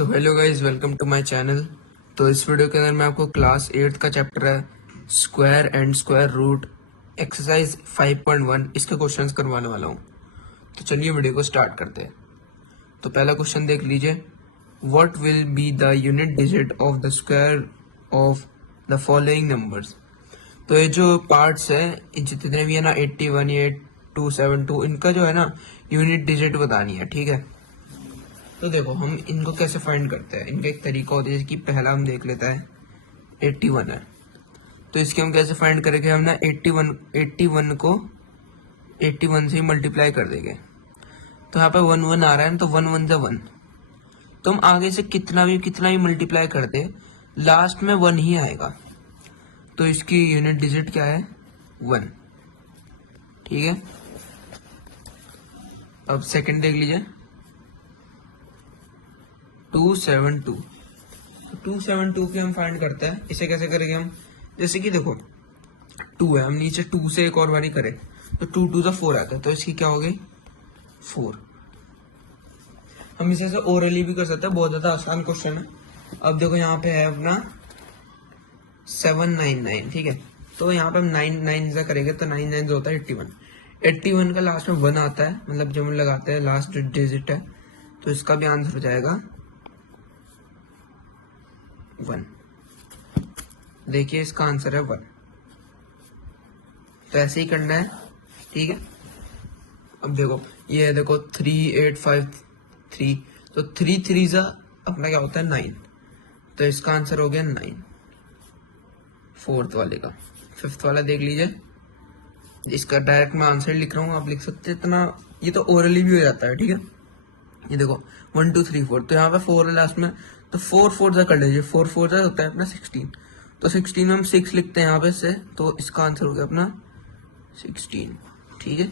So hello guys, welcome to my channel. तो इस video के अंदर मैं आपको क्लास 8 का चैप्टर है square and square root exercise 5.1 इसके क्वेश्चंस करवाने वाला हूँ। तो चलिए वीडियो को स्टार्ट करते हैं। तो पहला क्वेश्चन देख लीजिए, what will be the unit digit of the square of the following numbers. तो ये जो पार्ट्स है जितने भी है ना 81, 8272 इनका जो है ना यूनिट डिजिट बतानी है, ठीक है। तो देखो हम इनको कैसे फाइंड करते हैं, इनका एक तरीका होता है। जैसे कि पहला हम देख लेता है 81 है, तो इसके हम कैसे फाइंड करेंगे, हम ना 81 को 81 से मल्टीप्लाई कर देंगे। तो यहाँ पे 1 1 आ रहा है, तो 1 1 जा 1। तो हम आगे से कितना भी मल्टीप्लाई कर दे, लास्ट में 1 ही आएगा। तो इसकी यूनिट डिजिट क्या है, 1, ठीक है। अब सेकंड देख लीजिए 272। 272 के हम फाइंड करते हैं। इसे कैसे करेंगे हम, जैसे कि देखो 2 है, हम नीचे 2 से एक और बारी करें तो 2 2 का 4 आता है, तो इसकी क्या हो गई 4। हम इसे ओरली भी कर सकते हैं, बहुत ज्यादा आसान क्वेश्चन है। अब देखो यहाँ पे है अपना 799, ठीक है। तो यहाँ पे हम 9 9 से करेंगे तो 9 9 होता है 81। 81 का लास्ट में 1 आता है, मतलब जब हम लगाते हैं लास्ट डिजिट है, तो इसका भी आंसर हो जाएगा 1। देखिए इसका आंसर है 1। तो ऐसे ही करना है, ठीक है। अब देखो ये देखो 3853, तो 3 3 जा अपना क्या होता है 9, तो इसका आंसर हो गया 9 फोर्थ वाले का। फिफ्थ वाला देख लीजिए, इसका डायरेक्ट मैं आंसर लिख रहा हूँ, आप लिख सकते हैं इतना, ये तो ओरली भी हो जाता है, ठीक है। ये देखो 1 2 3 4, तो यहाँ पे 4 है लास्ट में, तो 4 4 जा कर लीजिए। 4 4 जा होता है अपना 16, तो 16 में हम 6 लिखते हैं यहाँ पे से, तो इसका आंसर हो गया अपना 16, ठीक है।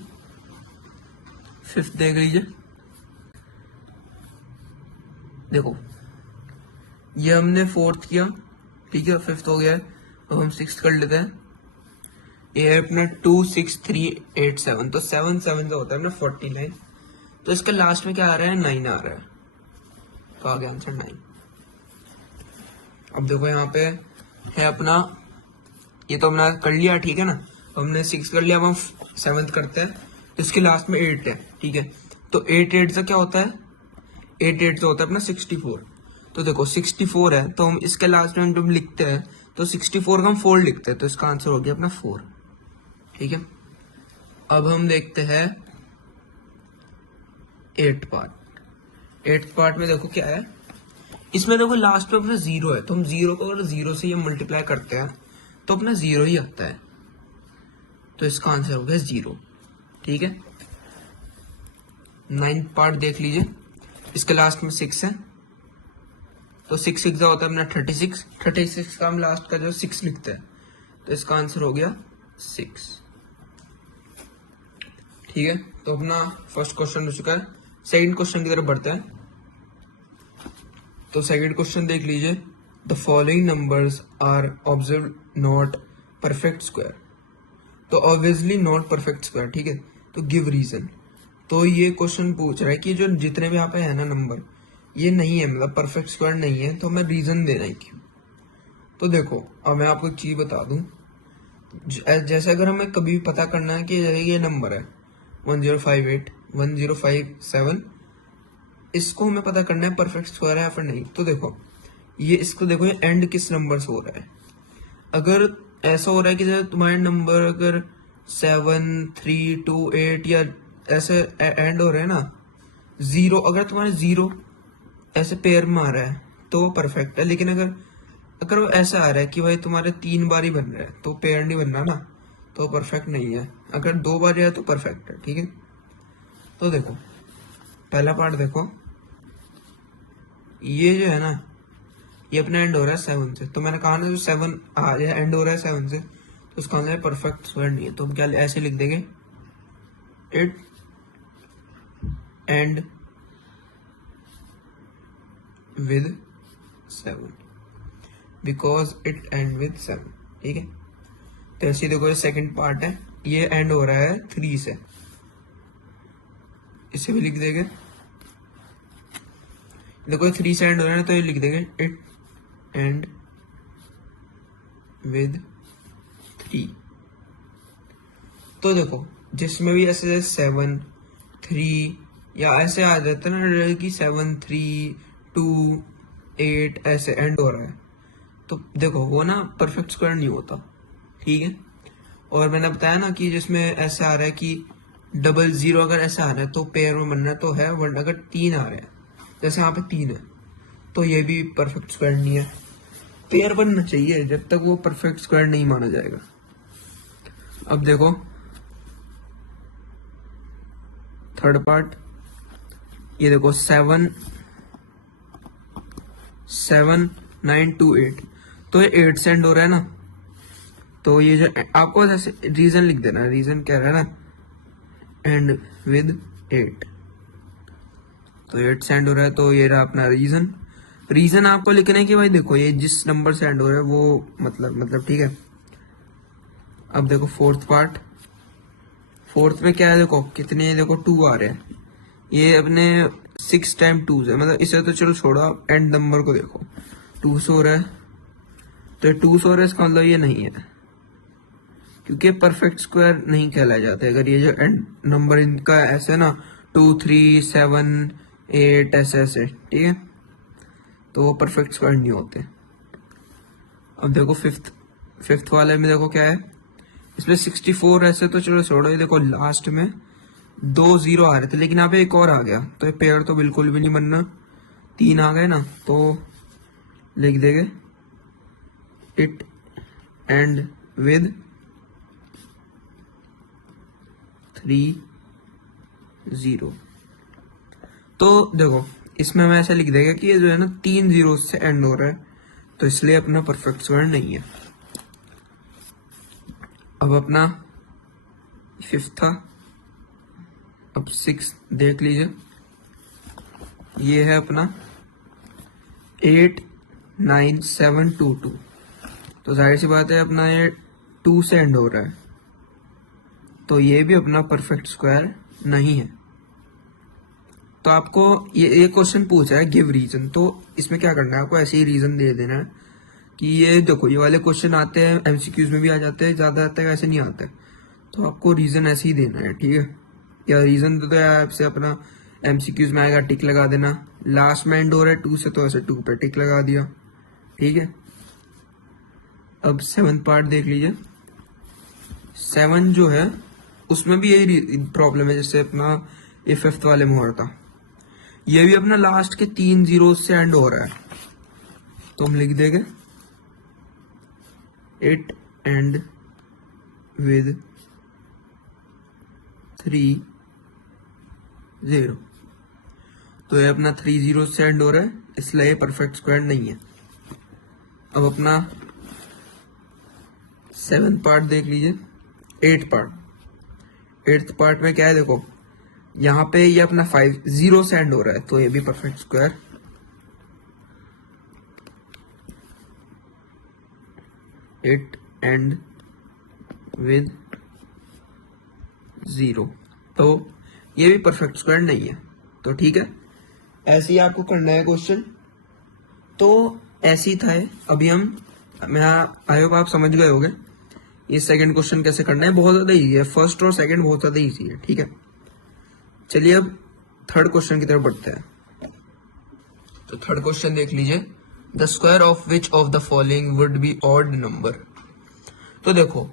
फिफ्थ देख लीजिए, देखो ये हमने फोर्थ किया, ठीक है, फिफ्थ हो गया है। अब हम सिक्स कर लेते हैं। ये है अपना 26387, तो 7 7 का होता है अपना 49, तो इसका लास्ट में क्या आ रहा है 9 आ रहा है, तो आ गया आंसर 9। अब देखो यहाँ पे है अपना, ये तो हमने कर लिया, ठीक है ना। हमने 6 कर लिया, अब हम 7th करते हैं, तो इसके लास्ट में 8 है, ठीक है। तो 8 8 से क्या होता है, 8 8 से होता है अपना 64। तो देखो 64 है, तो हम इसके लास्ट में जब लिखते हैं तो 64 का हम 4 लिखते हैं, तो इसका आंसर हो गया अपना 4, ठीक है। अब हम देखते हैं 8th पार्ट। 8th पार्ट में देखो क्या है, इसमें देखो लास्ट में अपना 0 है, तो हम 0 को अगर 0 से ये मल्टीप्लाई करते हैं तो अपना 0 ही आता है, तो इसका आंसर हो गया 0, ठीक है। 9th पार्ट देख लीजिए, इसके लास्ट में 6 है, तो 6 6 होता है अपना 36। 36 का हम लास्ट का जो 6 लिखते हैं, तो इसका आंसर हो गया 6, ठीक है। तो अपना फर्स्ट क्वेश्चन हो चुका है। सेकंड क्वेश्चन की तरफ बढ़ते हैं। तो सेकंड क्वेश्चन देख लीजिए, the following numbers are observe not perfect square. तो ऑब्वियसली नॉट परफेक्ट स्क्वायर, ठीक है। तो गिव रीजन। तो ये क्वेश्चन पूछ रहा है कि जो जितने भी यहाँ पे है ना नंबर, ये नहीं है, मतलब परफेक्ट स्क्वायर नहीं है, तो हमें रीजन देना है क्यों। तो देखो अब मैं आपको एक चीज बता दूं, जैसे अगर हमें कभी भी पता करना है कि ये नंबर है 1058 1057, इसको हमें पता करना है परफेक्ट स्क्वायर है या फिर नहीं। तो देखो ये इसको देखो, ये एंड किस नंबर से हो रहा है। अगर ऐसा हो रहा है कि जैसे तुम्हारे नंबर अगर 7 3 2 8 या ऐसे एंड हो रहे हैं ना, 0, अगर तुम्हारे 0 ऐसे पेयर में आ रहा है तो वो परफेक्ट है। लेकिन अगर अगर वो ऐसा आ रहा है कि भाई तुम्हारे 3 बार ही बन रहा है, तो पेयर नहीं बन रहा ना, तो परफेक्ट नहीं है। अगर 2 बार है तो परफेक्ट है, ठीक है। तो देखो पहला पार्ट देखो, ये जो है ना, ये अपना एंड हो रहा है 7 से, तो मैंने कहा ना जो 7 एंड हो रहा है 7 से, तो उसका आंसर परफेक्ट स्क्वायर नहीं है। तो हम क्या ऐसे लिख देंगे, it and with 7 because it and with 7, ठीक है। तो ऐसे देखो ये सेकंड पार्ट है, ये एंड हो रहा है 3 से, इसे भी लिख देंगे, देखो 3 से एंड हो रहा है ना, तो ये लिख देंगे इट एंड विद 3। तो देखो जिसमें भी ऐसे 7 3 या ऐसे आ जाते हैं ना कि 7 3 2 8 ऐसे एंड हो रहा है, तो देखो वो ना परफेक्ट स्क्वायर नहीं होता, ठीक है। और मैंने बताया ना कि जिसमें ऐसे आ रहा है कि 00 अगर ऐसा आ रहा है तो पेयर में बनना तो है, वरना अगर 3 आ रहा है जैसे यहाँ पे 3 है तो ये भी परफेक्ट स्क्वायर नहीं है। पेयर बनना चाहिए, जब तक वो परफेक्ट स्क्वायर नहीं माना जाएगा। अब देखो थर्ड पार्ट, ये देखो 7 7 9 2 8, तो ये 8 से एंड हो रहा है ना, तो ये जो आपको ऐसे रीजन लिख देना है, रीजन कह रहा है ना एंड विद 8, तो 8 से एंड हो रहा है, तो ये रहा अपना रीजन। रीजन आपको लिखना है कि भाई देखो ये जिस नंबर से एंड हो रहा है वो मतलब ठीक है। अब देखो फोर्थ पार्ट, फोर्थ में क्या है, देखो कितने, देखो 2 आ रहे हैं, ये अपने 6 टाइम 2 है, मतलब इसे तो चलो छोड़ो, आप एंड नंबर को देखो 2 से हो रहा है, तो 2 से हो रहा है, इसका मतलब ये नहीं है, क्योंकि परफेक्ट स्क्वायर नहीं कहलाए जाते अगर ये जो एंड नंबर इनका ऐसे ना 2 3 7 8 ऐसे ऐसे, ठीक है, तो वो परफेक्ट स्क्वायर नहीं होते। अब देखो फिफ्थ वाले में देखो क्या है, इसमें 64 ऐसे तो चलो छोड़ो, ये देखो लास्ट में 2 0 आ रहे थे, लेकिन यहाँ पे एक और आ गया, तो ये पेयर तो बिल्कुल भी नहीं बनना। 3 आ गए ना, तो लिख देंगे इट एंड विद 3 0। तो देखो इसमें हम ऐसा लिख देंगे कि ये जो है ना 3 0 से एंड हो रहा है, तो इसलिए अपना परफेक्ट स्क्वायर नहीं है। अब अपना 5th था, अब 6 देख लीजिए, ये है अपना 8 9 7 2 2, तो जाहिर सी बात है अपना ये 2 से एंड हो रहा है, तो ये भी अपना परफेक्ट स्क्वायर नहीं है। तो आपको ये क्वेश्चन पूछा है गिव रीजन, तो इसमें क्या करना है, आपको ऐसे ही रीजन दे देना है कि ये देखो ये वाले क्वेश्चन आते हैं एमसीक्यूज में भी आ जाते हैं, ज्यादा आते हैं, ऐसे नहीं आते, तो आपको रीजन ऐसे ही देना है, ठीक है। या रीजन तो आपसे अपना एमसीक्यूज में आएगा, टिक लगा देना, लास्ट में एंड हो रहा है 2 से, तो ऐसे 2 पे टिक लगा दिया, ठीक है। अब 7th पार्ट देख लीजिए, 7 जो है उसमें भी यही प्रॉब्लम है जैसे अपना ये 5th वाले में हो रहा था, ये भी अपना लास्ट के 3 0 से एंड हो रहा है, तो हम लिख देंगे इट एंड विद 3 0, तो ये अपना 3 0 से एंड हो रहा है, इसलिए ये परफेक्ट स्क्वायर नहीं है। अब अपना 7th पार्ट देख लीजिए, 8th पार्ट, 8th पार्ट में क्या है, देखो यहाँ पे ये अपना 5 0 से एंड हो रहा है, तो ये भी perfect square, it and with 0, तो ये भी परफेक्ट स्क्वायर नहीं है। तो ठीक है, ऐसे ही आपको करना है क्वेश्चन, तो ऐसे ही था ये। अभी मैं आई होप आप समझ गए होंगे ये सेकंड क्वेश्चन कैसे करना है, बहुत ज्यादा इजी है, फर्स्ट और सेकंड बहुत ज्यादा इजी है, ठीक है। चलिए अब थर्ड क्वेश्चन की तरफ बढ़ते हैं। तो थर्ड क्वेश्चन देख लीजिए, the square of which of the following would be odd number. तो देखो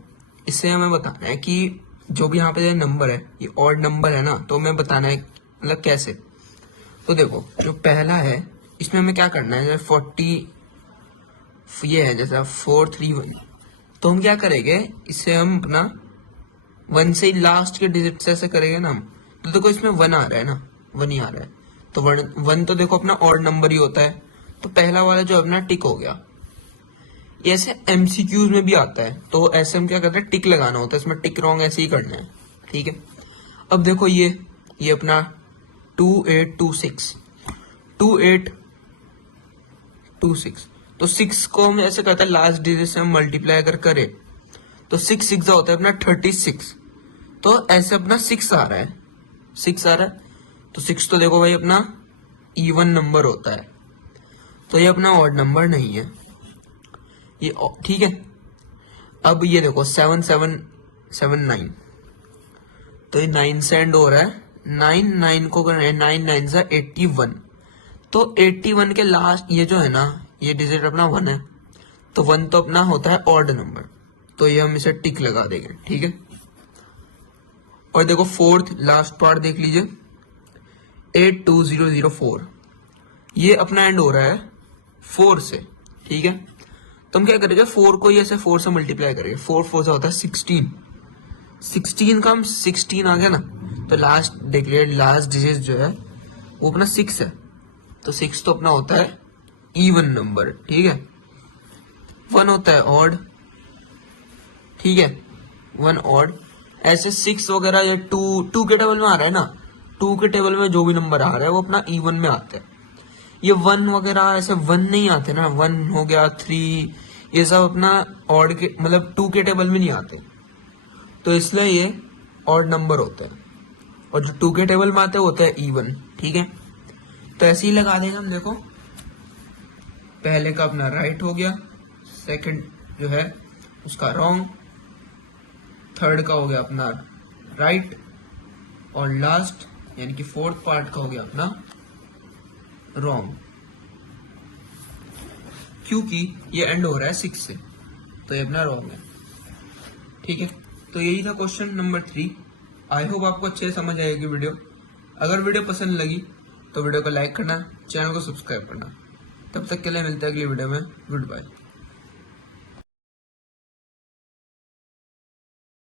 इससे हमें बताना है कि जो भी यहाँ पे नंबर है ये ऑड नंबर है ना, तो हमें बताना है मतलब कैसे। तो देखो जो पहला है इसमें हमें क्या करना है, 40 ये है जैसा 4 3 1, तो हम क्या करेंगे, इससे हम अपना 1 से ही लास्ट के डिजिट से ऐसे करेंगे ना हम, तो देखो इसमें 1 आ रहा है ना, 1 ही आ रहा है, तो 1 तो देखो अपना ऑड नंबर ही होता है, तो पहला वाला जो अपना टिक हो गया। ऐसे एमसीक्यूज में भी आता है, तो ऐसे हम क्या करते हैं, टिक लगाना होता है, इसमें टिक रॉन्ग ऐसे ही करना है, ठीक है। अब देखो ये अपना 2 8 2 6 2 8 2 6, तो 6 को हम ऐसे करते हैं लास्ट डिजिट से हम मल्टीप्लाई अगर करें तो 6 6 होता है अपना 36, तो ऐसे अपना 6 आ रहा है, 6 आ रहा है, तो 6 तो देखो भाई अपना इवन नंबर होता है, तो ये अपना ऑड नंबर नहीं है ये, ठीक है। अब ये देखो 7779, तो ये 9 से एंड हो रहा है, 9 को करना है, 9 से 81, तो 81 के लास्ट ये जो है ना, ये डिजिट अपना 1 है, तो 1 तो अपना होता है ऑड नंबर, तो ये हम इसे टिक लगा देंगे, ठीक है। और देखो फोर्थ लास्ट पार्ट देख लीजिए, 82004, ये अपना एंड हो रहा है 4 से, ठीक है। तो हम क्या करेंगे, 4 को ये ऐसे 4 से मल्टीप्लाई करेंगे, 4 4 से होता है 16, 16 का हम 16 आ गया ना, तो लास्ट देख लीजिए, लास्ट डिजिट जो है वो अपना 6 है, तो 6 तो अपना होता है इवन नंबर, ठीक है। 1 होता है ऑड, ठीक है, 1 ऑड। ऐसे 6 वगैरह या 2 के टेबल में आ रहा है ना, 2 के टेबल में जो भी नंबर आ रहा है वो अपना इवन में आता है। ये 1 वगैरह ऐसे 1 नहीं आते ना, 1 हो गया 3, ये सब अपना ऑड के मतलब 2 के टेबल में नहीं आते, तो इसलिए ये ऑड नंबर होता है, और जो 2 के टेबल में आते हैं होता है इवन, ठीक है। तो ऐसे ही लगा देंगे हम, देखो पहले का अपना राइट हो गया, सेकंड जो है उसका रॉन्ग, थर्ड का हो गया अपना राइट, और लास्ट यानी कि फोर्थ पार्ट का हो गया अपना रॉन्ग, क्योंकि ये एंड हो रहा है 6 से, तो ये अपना रॉन्ग है, ठीक है। तो यही था क्वेश्चन नंबर 3। आई होप आपको अच्छे से समझ आएगी वीडियो। अगर वीडियो पसंद लगी तो वीडियो को लाइक करना, चैनल को सब्सक्राइब करना। तब तक के लिए मिलते हैं अगली वीडियो में, गुड बाय।